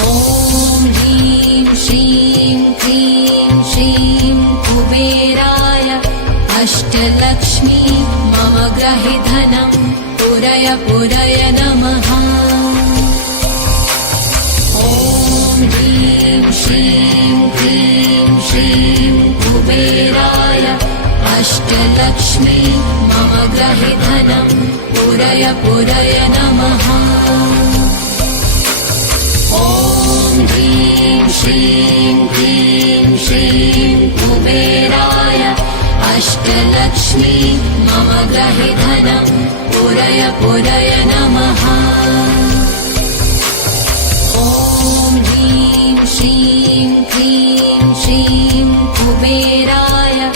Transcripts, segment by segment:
ॐ ह्रीं श्रीं क्रीं श्रीं कुबेराय अष्टलक्ष्मी मम गृहे धनं पुरय पुरय नमः। ॐ ह्रीं श्रीं क्रीं श्रीं कुबेराय अष्टलक्ष्मी मम गृहे धनं पुरय पुरय नमः। ॐ ह्रीं श्रीं क्रीं श्रीं कुबेराय अष्टलक्ष्मी मम गृहे धनं पुरय पुरय नमः। ॐ ह्रीं श्रीं क्रीं श्रीं कुबेराय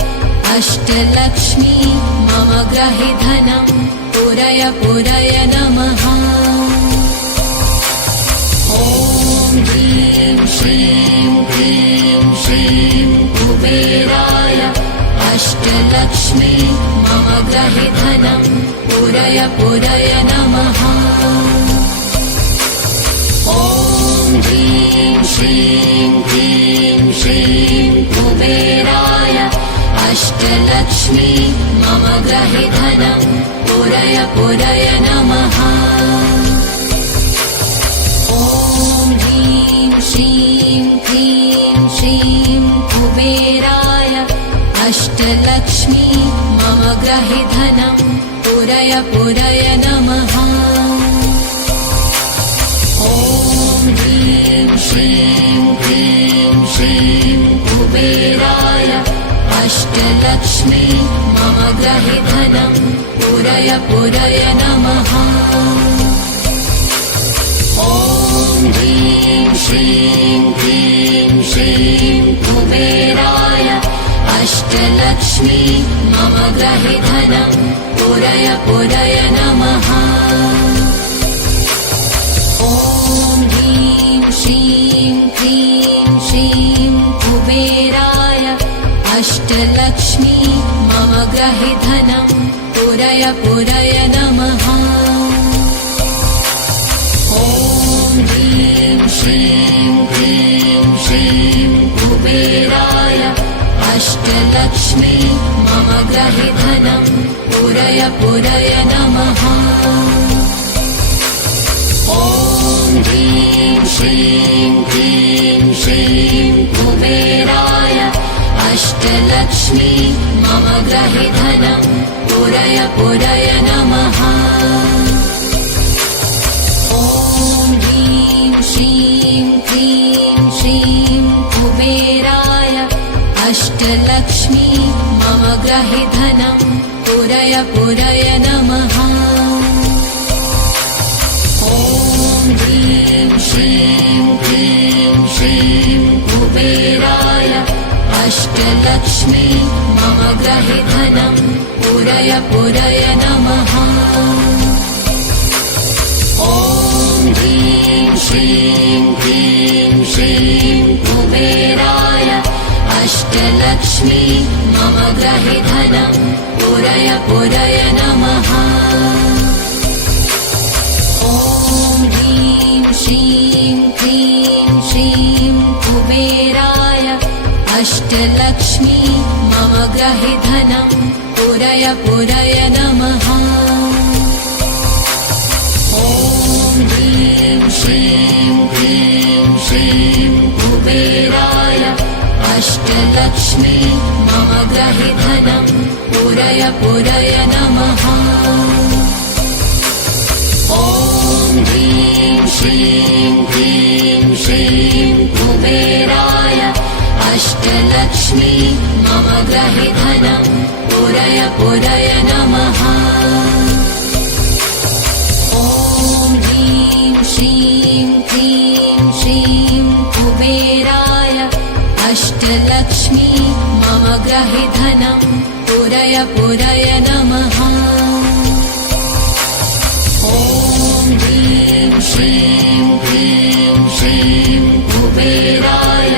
अष्टलक्ष्मी मम गृहे धनं पुरय पुरय नमः। ॐ ह्रीं श्रीं क्रीं श्रीं कुबेराय अष्टलक्ष्मी मम गृहे धनं पुरय पुरय नमः। ॐ ह्रीं श्रीं क्रीं श्रीं कुबेराय अष्टलक्ष्मी मम गृहे धनं पुरय पुरय नमः। ॐ ह्रीं श्रीं क्रीं श्रीं कुबेराय अष्टलक्ष्मी मम गृहे धनं पुरय पुरय नमः। ॐ ह्रीं श्रीं क्रीं श्रीं कुबेराय अष्टलक्ष्मी मम गृहे धनं पुरय पुरय नमः। ॐ ह्रीं श्रीं क्रीं श्रीं कुबेराय अष्टलक्ष्मी मम गृहे धनं पुरय पुरय नमः। ॐ ह्रीं श्रीं क्रीं श्रीं कुबेराय अष्टलक्ष्मी मम गृहे धनं पुरय पुरय नमः। ॐ ह्रीं श्रीं क्रीं श्रीं कुबेराय अष्टलक्ष्मी मम गृहे धनं पुरय पुरय नमः। ॐ ह्रीं श्रीं क्रीं श्रीं कुबेराय अष्टलक्ष्मी मम गृहे धनं पुरय पुरय नमः। ॐ ह्रीं श्रीं क्रीं श्रीं कुबेराय अष्टलक्ष्मी मम गृहे धनं पुरय पुरय नमः। ॐ ह्रीं श्रीं क्रीं श्रीं कुबेराय अष्टलक्ष्मी मम गृहे धनं पुरय पुरय नमः। ॐ ह्रीं श्रीं क्रीं श्रीं कुबेराय अष्टलक्ष्मी मम गृहे धनं पुरय पुरय नमः। ॐ ह्रीं श्रीं क्रीं श्रीं कुबेराय अष्टलक्ष्मी मम गृहे धनं पुरय पुरय नमः। ॐ ह्रीं श्रीं क्रीं श्रीं कुबेराय अष्टलक्ष्मी मम गृहे धनं पुरय पुरय नमः। ॐ ह्रीं श्रीं क्रीं श्रीं कुबेराय अष्टलक्ष्मी मम गृहे धनं पुरय पुरय नमः। ॐ ह्रीं श्रीं क्रीं श्रीं कुबेराय अष्टलक्ष्मी मम गृहे धनं पुरय पुरय नमः। ॐ ह्रीं श्रीं क्रीं श्रीं कुबेराय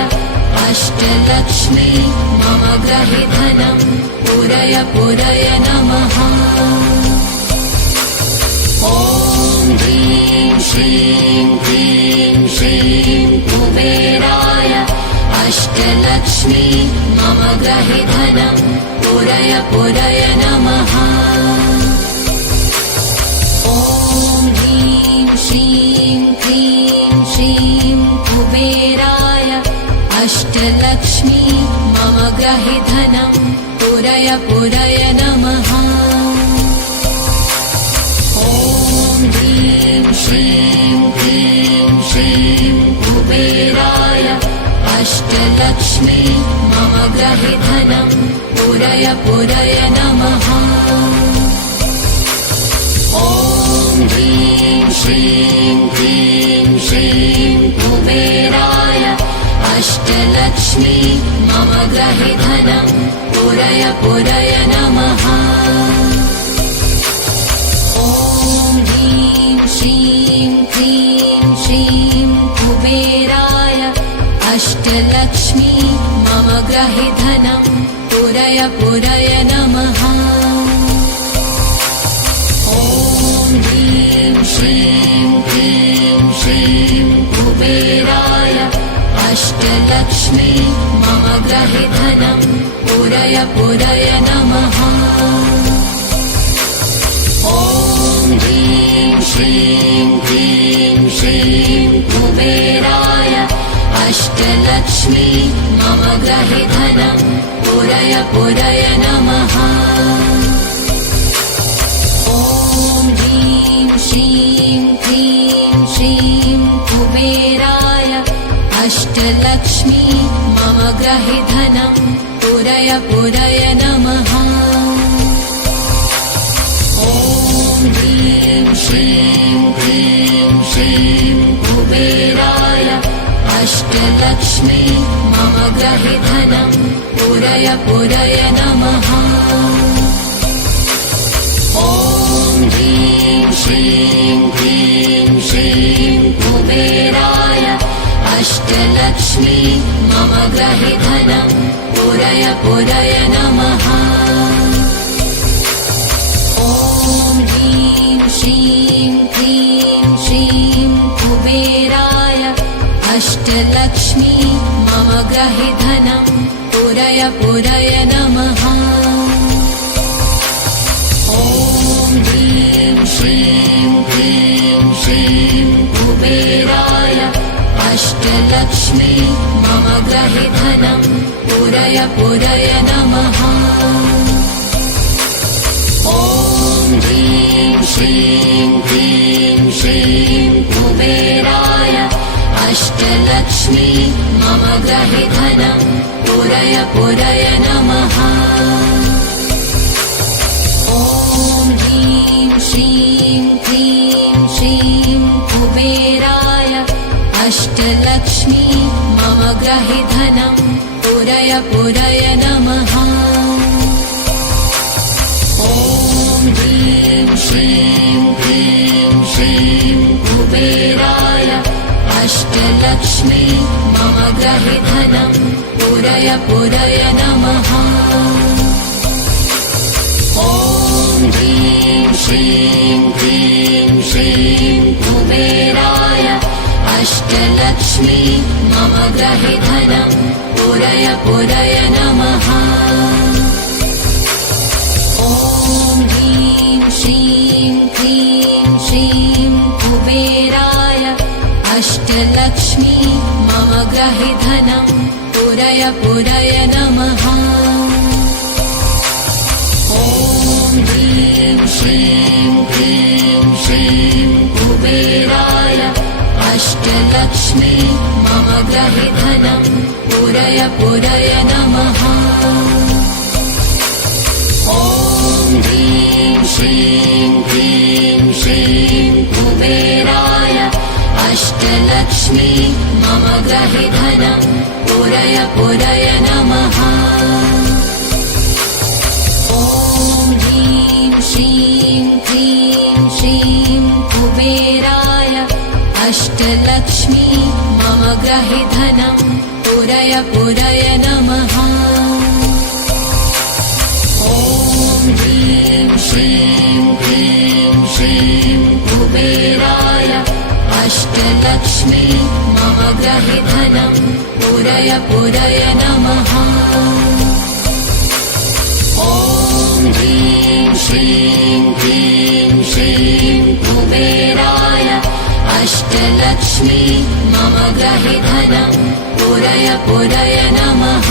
अष्टलक्ष्मी मम गृहे धनं पुरय पुरय नमः। ॐ ह्रीं श्रीं क्रीं श्रीं अष्टलक्ष्मी मम गृहे धनं पूरय पूरय नमः। ॐ ह्रीं श्रीं क्लीं श्रीं कुबेराय अष्टलक्ष्मी मम गृहे धनं पूरय पूरय नमः। ॐ ह्रीं श्रीं क्लीं श्रीं कुबेराय अष्टलक्ष्मी मम गृहे धनं पूरय पूरय नमः। ॐ ह्रीं श्रीं क्लीं श्रीं कुबेराय अष्टलक्ष्मी मम गृहे धनं पूरय पूरय नमः। ॐ ह्रीं श्रीं क्लीं श्रीं कुबेराय अष्टलक्ष्मी मम गृहे धनं पूरय पूरय नमः। ॐ ह्रीं श्रीं क्लीं श्रीं कुबेराय अष्टलक्ष्मी मम गृहे धनं पूरय पूरय नमः। ॐ ह्रीं श्रीं क्लीं श्रीं कुबेराय अष्टलक्ष्मी मम गृहे धनं पूरय पूरय नमः। ॐ ह्रीं श्रीं क्लीं श्रीं कुबेराय अष्टलक्ष्मी मम गृहे धनं पूरय पूरय नमः। ॐ ह्रीं श्रीं क्लीं श्रीं कुबेराय अष्टलक्ष्मी मम गृहे धनं पूरय पूरय नमः। ॐ ह्रीं श्रीं क्लीं श्रीं कुबेराय अष्टलक्ष्मी मम गृहे धनं पूरय पूरय नमः। ॐ ह्रीं श्रीं क्लीं श्रीं कुबेराय अष्टलक्ष्मी मम गृहे धनं पूरय पूरय नमः। ॐ ह्रीं श्रीं क्लीं श्रीं कुबेराय अष्टलक्ष्मी मम गृहे धनं पूरय पूरय नमः। ॐ ह्रीं श्रीं क्लीं श्रीं कुबेराय अष्टलक्ष्मी मम गृहे धनं पूरय पूरय नमः। ॐ ह्रीं श्रीं क्लीं श्रीं कुबेराय अष्टलक्ष्मी मम गृहे धनं पूरय पूरय नमः। ॐ ह्रीं श्रीं क्लीं श्रीं कुबेराय अष्टलक्ष्मी मम गृहे धनं पूरय पूरय नमः। ॐ ह्रीं श्रीं क्लीं श्रीं कुबेराय अष्टलक्ष्मी मम गृहे धनं पूरय पूरय नमः। ॐ ह्रीं श्रीं क्लीं श्रीं कुबेराय अष्टलक्ष्मी मम गृहे धनं पूरय पूरय नमः। ॐ ह्रीं श्रीं क्लीं श्रीं कुबेराय अष्टलक्ष्मी मम गृहे धनं पूरय पूरय नमः। ॐ ह्रीं श्रीं क्लीं श्रीं कुबेराय अष्टलक्ष्मी मम गृहे धनं पूरय पूरय नमः। ॐ ह्रीं श्रीं क्लीं श्रीं कुबेराय अष्टलक्ष्मी मम गृहे धनं पूरय पूरय नमः। ॐ ह्रीं श्रीं क्लीं श्रीं कुबेराय अष्टलक्ष्मी मम ग्रहे धनं पूरय पूरय नमः। ॐ ह्रीं श्रीं क्लीं श्रीं कुबेराय अष्टलक्ष्मी मम ग्रहे धनं पूरय पूरय नमः।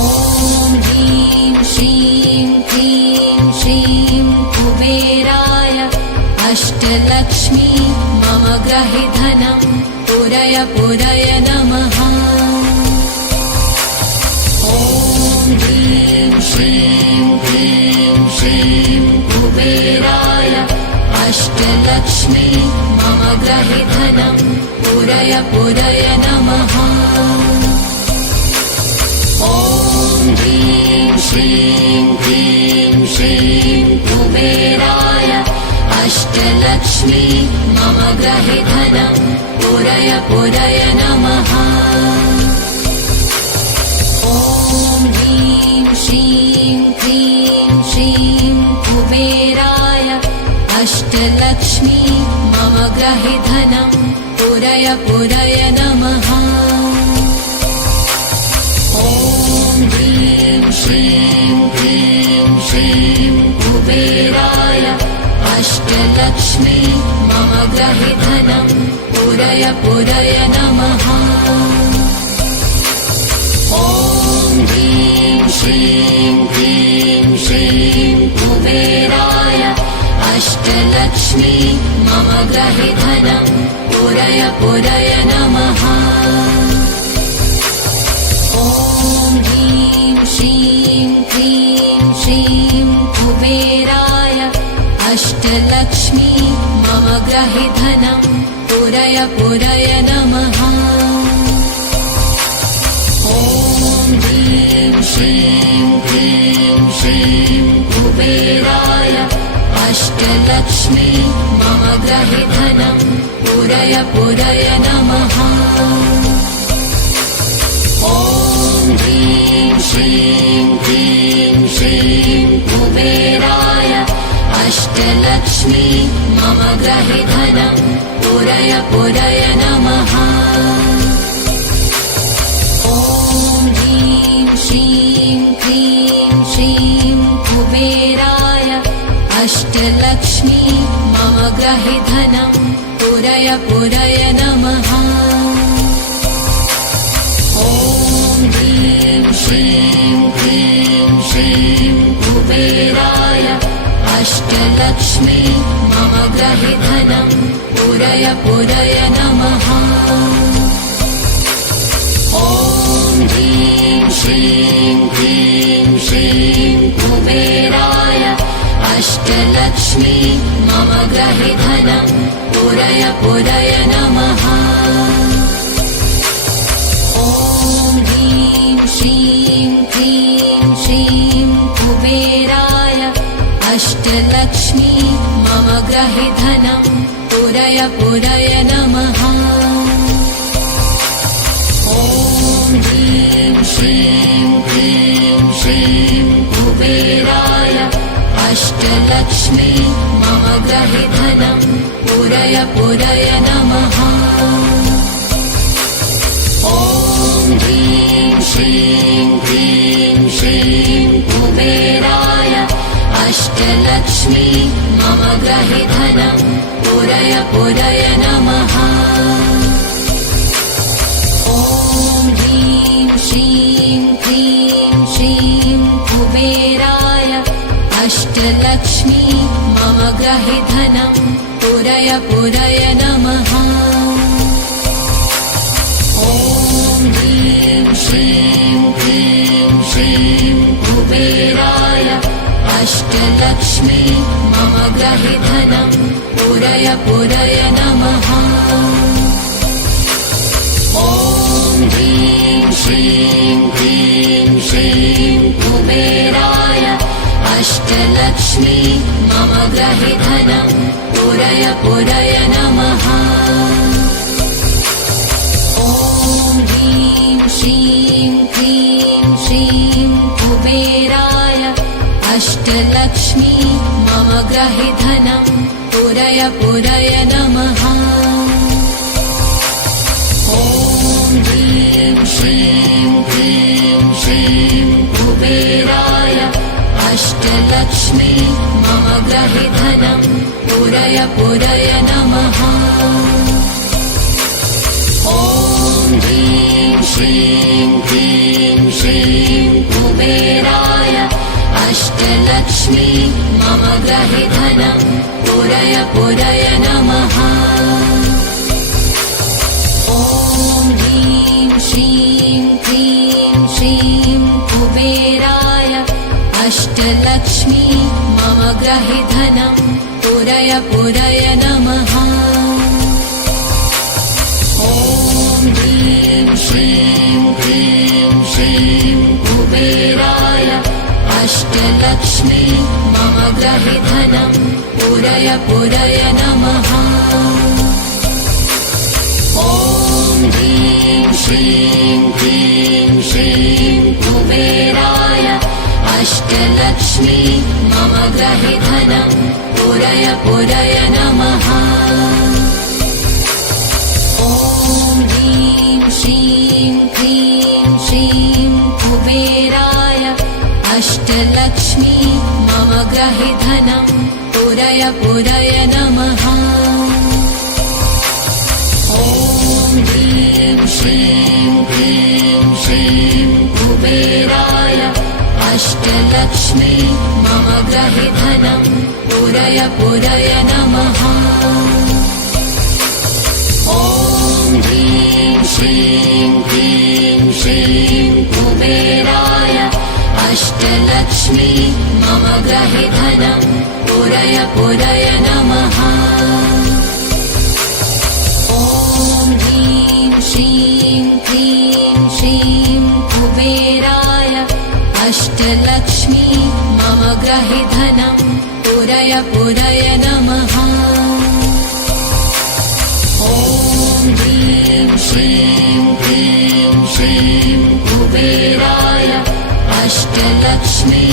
ॐ ह्रीं श्रीं क्लीं श्रीं कुबेराय अष्टलक्ष्मी मम ग्रहे धनं पूरय पूरय नमः। ॐ ह्रीं श्रीं क्लीं श्रीं कुबेराय अष्टलक्ष्मी मम ग्रहे धनं पूरय पूरय नमः। ॐ ह्रीं श्रीं क्लीं श्रीं कुबेराय अष्टलक्ष्मी मम ग्रहे धनं पूरय पूरय नमः। ॐ ह्रीं श्रीं क्लीं श्रीं कुबेराय अष्टलक्ष्मी मम ग्रहे धनं पूरय पूरय नमः। ॐ ह्रीं श्रीं क्लीं श्रीं कुबेराय अष्टलक्ष्मी मम ग्रहे धनं पूरय पूरय नमः। ॐ ह्रीं श्रीं क्लीं श्रीं कुबेराय अष्टलक्ष्मी मम ग्रहे धनं पूरय पूरय नमः। ॐ ह्रीं श्रीं क्लीं श्रीं कुबेराय अष्टलक्ष्मी मम ग्रहे धनं पूरय पूरय नमः। ॐ ह्रीं श्रीं क्लीं श्रीं कुबेराय अष्टलक्ष्मी मम ग्रहे धनं पूरय पूरय नमः। ॐ ह्रीं श्रीं क्लीं श्रीं कुबेराय अष्टलक्ष्मी मम ग्रहे धनं पूरय पूरय नमः। ॐ ह्रीं श्रीं क्लीं श्रीं कुबेराय अष्टलक्ष्मी मम ग्रहे धनं पूरय पूरय नमः। ॐ ह्रीं श्रीं क्लीं श्रीं कुबेराय अष्टलक्ष्मी मम ग्रहे धनं पूरय पूरय नमः। ॐ ह्रीं श्रीं क्लीं श्रीं कुबेराय अष्टलक्ष्मी मम ग्रहे धनं पूरय पूरय नमः। ॐ ह्रीं श्रीं क्लीं श्रीं कुबेराय अष्टलक्ष्मी मम ग्रहे धनं पूरय पूरय नमः। ॐ ह्रीं श्रीं क्लीं श्रीं कुबेराय अष्टलक्ष्मी मम ग्रहे धनं पूरय पूरय नमः। ॐ ह्रीं श्रीं क्लीं श्रीं कुबेराय अष्टलक्ष्मी मम ग्रहे धनं पूरय पूरय नमः। ॐ ह्रीं श्रीं क्लीं श्रीं कुबेराय अष्टलक्ष्मी मम ग्रहे धनं पूरय पूरय नमः। ॐ ह्रीं श्रीं क्लीं श्रीं कुबेराय अष्टलक्ष्मी मम ग्रहे धनं पूरय पूरय नमः। ॐ ह्रीं श्रीं क्लीं श्रीं कुबेराय अष्टलक्ष्मी मम ग्रहे धनं पूरय पूरय नमः। ॐ ह्रीं श्रीं क्लीं श्रीं कुबेराय अष्टलक्ष्मी मम ग्रहे धनं पूरय पूरय नमः। ॐ ह्रीं श्रीं क्लीं श्रीं कुबेराय अष्टलक्ष्मी मम गृहे धनं पूरय पूरय नमः। ॐ ह्रीं श्रीं क्लीं श्रीं कुबेराय अष्टलक्ष्मी मम गृहे धनं पूरय पूरय नमः। ॐ ह्रीं श्रीं क्लीं श्रीं कुबेराय अष्टलक्ष्मी मम गृहे धनं पूरय पूरय नमः। ॐ ह्रीं श्रीं क्लीं श्रीं कुबेराय अष्टलक्ष्मी मम गृहे धनं पूरय पूरय नमः। ॐ ह्रीं श्रीं क्लीं श्रीं कुबेराय अष्टलक्ष्मी मम गृहे धनं पूरय पूरय नमः। ॐ ह्रीं श्रीं क्लीं श्रीं कुबेराय अष्टलक्ष्मी मम गृहे धनं पूरय पूरय नमः। ॐ ह्रीं श्रीं क्लीं श्रीं कुबेराय अष्टलक्ष्मी मम गृहे धनं पूरय पूरय नमः। ॐ ह्रीं श्रीं क्लीं श्रीं कुबेराय अष्टलक्ष्मी मम गृहे धनं पूरय पूरय नमः। ॐ ह्रीं श्रीं क्लीं श्रीं कुबेराय अष्टलक्ष्मी मम गृहे धनं पूरय पूरय नमः। ॐ ह्रीं श्रीं क्लीं श्रीं कुबेराय अष्टलक्ष्मी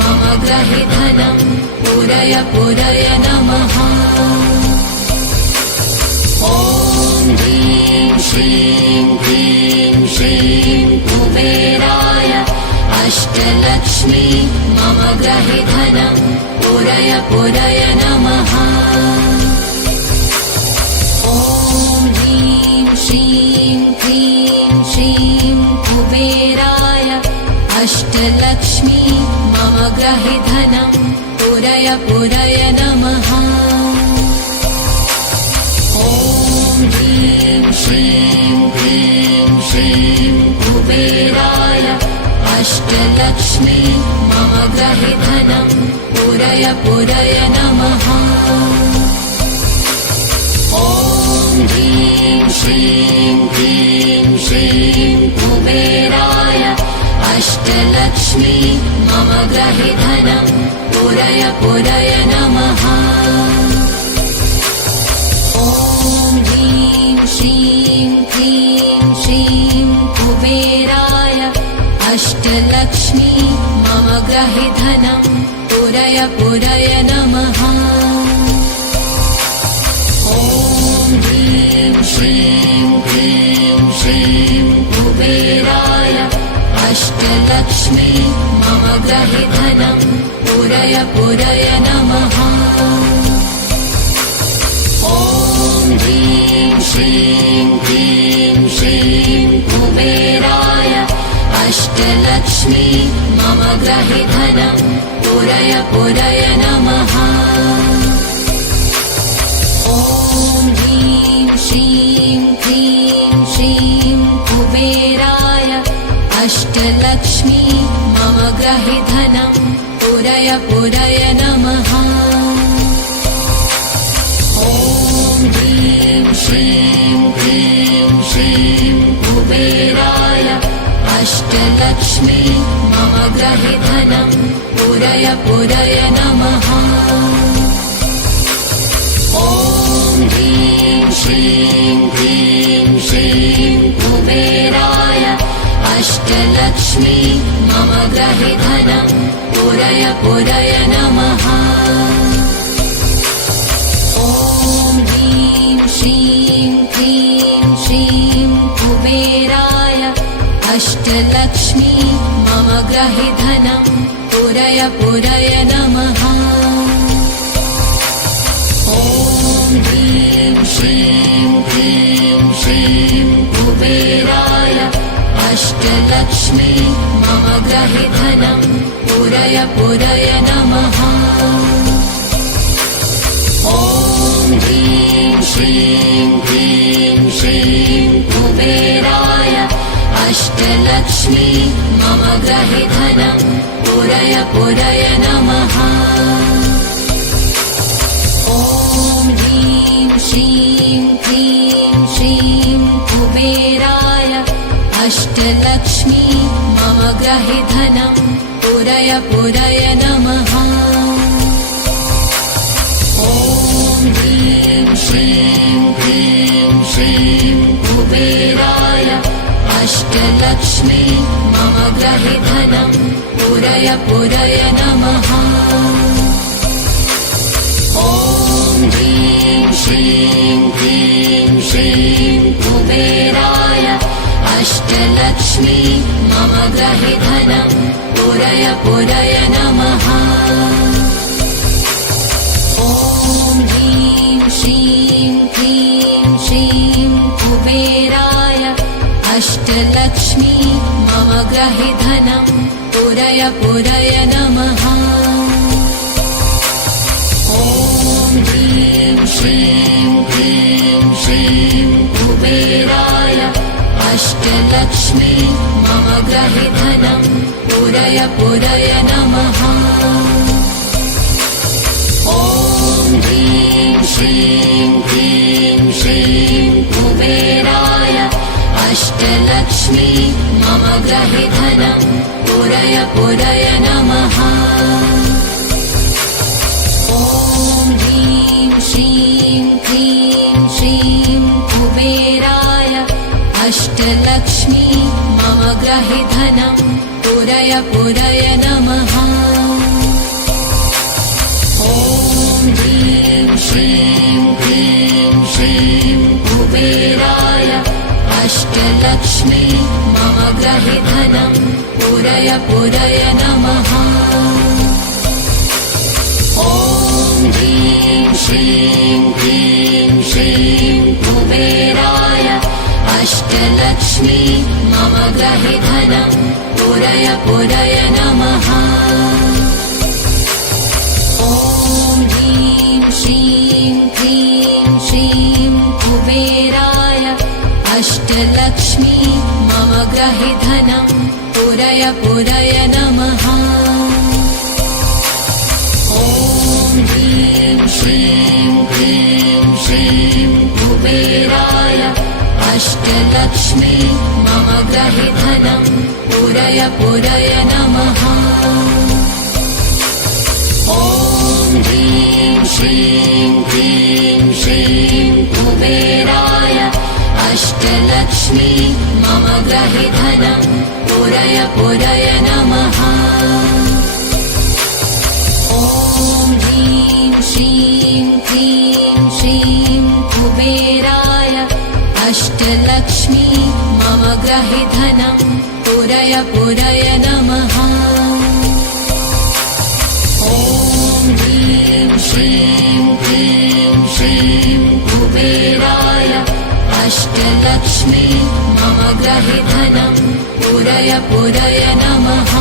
मम गृहे धनं पूरय पूरय नमः। ॐ ह्रीं श्रीं क्लीं श्रीं कुबेराय अष्टलक्ष्मी मम गृहे धनं पूरय पूरय नमः। ॐ ह्रीं श्रीं क्लीं श्रीं कुबेराय अष्टलक्ष्मी मम गृहे धनं पूरय पूरय नमः। ॐ ह्रीं श्रीं क्लीं श्रीं कुबेराय अष्टलक्ष्मी मम गृहे धनं पूरय पूरय नमः। ॐ ह्रीं श्रीं क्लीं श्रीं कुबेराय अष्टलक्ष्मी मम गृहे धनं पूरय पूरय नमः। ॐ ह्रीं श्रीं क्लीं श्रीं कुबेराय अष्टलक्ष्मी मम गृहे धनं पूरय पूरय नमः। ॐ ह्रीं श्रीं क्लीं श्रीं कुबेराय अष्टलक्ष्मी मम गृहे धनं पूरय पूरय नमः। ॐ ह्रीं श्रीं क्लीं श्रीं कुबेराय अष्टलक्ष्मी मम गृहे धनं पूरय पूरय नमः। ॐ ह्रीं श्रीं क्लीं श्रीं कुबेराय अष्टलक्ष्मी मम गृहे धनं पूरय पूरय नमः। ॐ ह्रीं श्रीं क्लीं श्रीं कुबेराय अष्टलक्ष्मी मम गृहे धनं पूरय पूरय नमः। ॐ ह्रीं श्रीं क्लीं श्रीं कुबेराय अष्टलक्ष्मी मम गृहे धनं पूरय पूरय नमः। ॐ श्रीं क्लीं श्रीं कुबेराय अष्टलक्ष्मी मम गृहे धनं पुरय पुरय नमः। ॐ ह्रीं श्रीं क्लीं श्रीं कुबेराय अष्टलक्ष्मी मम गृहे धनं पुरय पुरय नमः। ॐ ह्रीं श्रीं क्लीं श्रीं कुबेराय अष्टलक्ष्मी मम गृहे धनं पुरय पुरय नमः। ॐ ह्रीं श्रीं क्लीं श्रीं कुबेराय अष्टलक्ष्मी मम गृहे धनं पुरय पुरय नमः। ॐ ह्रीं श्रीं क्लीं श्रीं कुबेराय अष्टलक्ष्मी मम गृहे धनं पुरय पुरय नमः। ॐ ह्रीं श्रीं क्लीं श्रीं कुबेराय अष्टलक्ष्मी मम गृहे धनं पुरय पुरय नमः। ॐ ह्रीं श्रीं क्लीं श्रीं कुबेराय अष्टलक्ष्मी मम गृहे धनं पुरय पुरय नमः। ॐ ह्रीं श्रीं क्लीं श्रीं कुबेराय अष्टलक्ष्मी मम गृहे धनं पुरय पुरय नमः। ॐ ह्रीं श्रीं क्लीं श्रीं कुबेराय अष्टलक्ष्मी मम गृहे धनं पुरय पुरय नमः। ॐ ह्रीं श्रीं क्लीं श्रीं कुबेराय अष्टलक्ष्मी मम गृहे धनं पुरय पुरय नमः। ॐ ह्रीं श्रीं क्लीं श्रीं कुबेराय अष्टलक्ष्मी मम गृहे धनं पुरय पुरय नमः। ॐ ह्रीं श्रीं क्लीं श्रीं कुबेराय अष्टलक्ष्मी मम गृहे धनं पुरय पुरय नमः। ॐ ह्रीं श्रीं क्लीं श्रीं कुबेराय अष्टलक्ष्मी मम गृहे धनं पुरय पुरय नमः। ॐ ह्रीं श्रीं क्लीं श्रीं कुबेराय अष्टलक्ष्मी मम गृहे धनं पुरय पुरय नमः। ॐ ह्रीं श्रीं क्लीं श्रीं कुबेराय अष्टलक्ष्मी मम गृहे धनं पुरय पुरय नमः। ॐ ह्रीं श्रीं क्लीं श्रीं कुबेराय अष्टलक्ष्मी मम गृहे धनं पुरय पुरय नमः। ॐ ह्रीं श्रीं क्लीं श्रीं कुबेराय अष्टलक्ष्मी मम गृहे धनं पुरय पुरय नमः।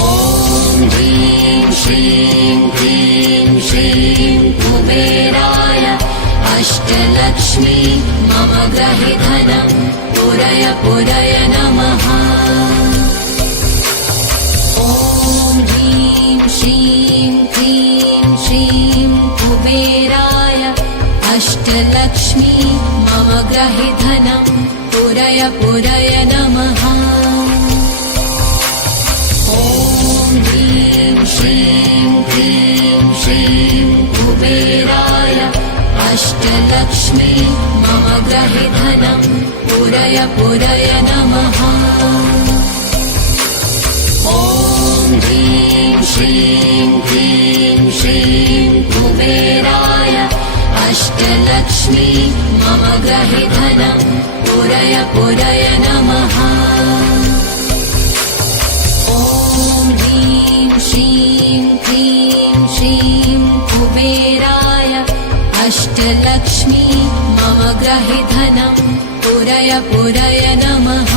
ॐ ह्रीं श्रीं क्लीं श्रीं कुबेराय अष्टलक्ष्मी मम गृहे धनं पुरय पुरय नमः। ॐ ह्रीं श्रीं क्लीं श्रीं कुबेराय अष्टलक्ष्मी मम गृहे धनं पुरय पुरय नमः। ॐ ह्रीं श्रीं क्लीं श्रीं कुबेराय अष्टलक्ष्मी मम गृहे धनं पुरय पुरय नमः। ॐ ह्रीं श्रीं क्लीं श्रीं कुबेराय अष्ट अष्टलक्ष्मी मम ग्रहे धनं पुरय पुरय नमः। ॐ ह्रीं श्रीं क्लीं श्रीं कुबेराय अष्टलक्ष्मी मम ग्रहे धनं पुरय पुरय नमः।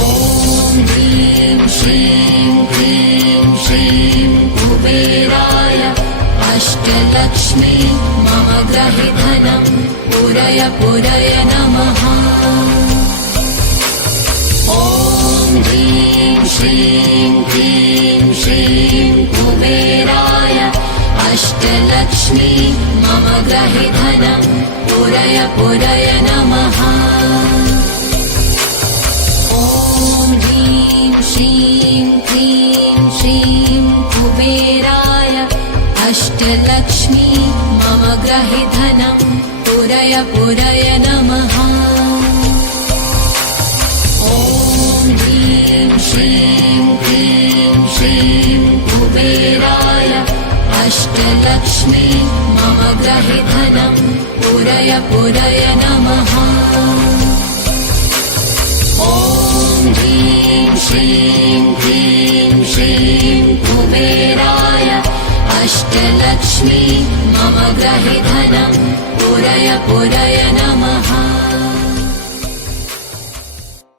ॐ ह्रीं श्रीं क्लीं श्रीं कुबेराय अष्टलक्ष्मी मम ग्रहे धनं पुरय पुरय नमः। ॐ ह्रीं श्रीं क्लीं श्रीं कुबेराय अष्टलक्ष्मी मम ग्रहे धनं पुरय पुरय नमः। ॐ ह्रीं श्रीं क्लीं श्रीं कुबेराय अष्टलक्ष्मी मम ग्रहे धनं पुरय पुरय नमः। ॐ ह्रीं श्रीं क्लीं श्रीं कुबेराय अष्टलक्ष्मी मम ग्रहे धनं पुरय पुरय नमः। ॐ ह्रीं श्रीं क्लीं श्रीं कुबेराय अष्टलक्ष्मी मम ग्रहे धनं पुरय पुरय नमः।